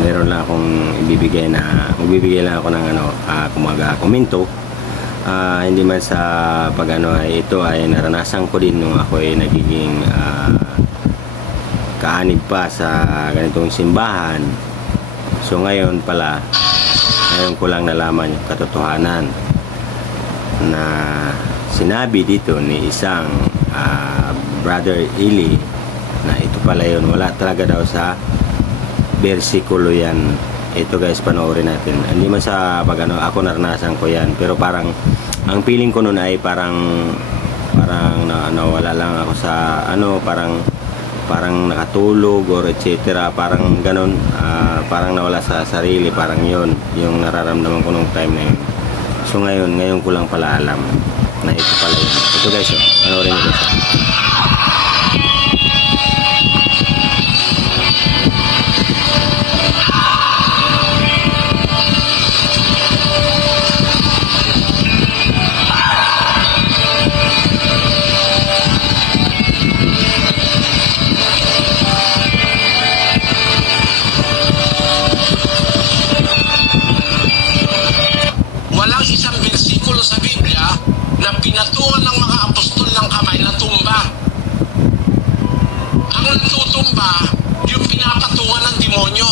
meron lang akong magbibigay lang ako ng komento. Hindi man sa ay ito ay naranasan ko din nung ako ay nagiging kaanib pa sa ganitong simbahan. So ngayon ko lang nalaman yung katotohanan na sinabi dito ni isang Brother Eli na ito pala yun, wala talaga daw sa versikulo yan. Ito guys, panoorin natin. Hindi man sa ako naranasan ko yan, pero parang ang feeling ko noon ay parang nawala lang ako sa parang nakatulog or etc. Parang ganun, parang nawala sa sarili, parang yun yung nararamdaman ko nung time na yun. So ngayon ko lang pala alam na ito pala yun. Ito guys, panoorin nyo guys. Isang bersikulo sa Biblia na pinatuan ng mga apostol ng kamay na tumba. Ang natutumba, yung pinapatungan ng demonyo.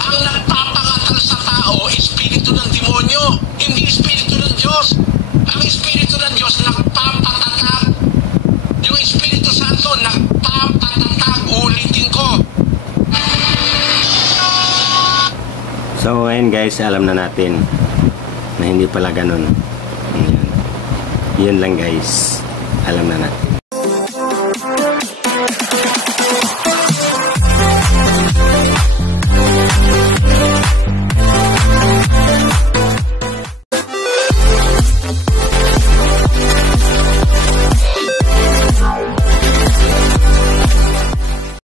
Ang nagpapangatal sa tao, espiritu ng demonyo, hindi espiritu ng Diyos. Ang espiritu ng Diyos nagpapatatag. Yung Espiritu Santo nagpapatatag, ulitin ko. So ngayon guys, alam na natin na hindi pala ganun. Yun lang guys, alam na natin.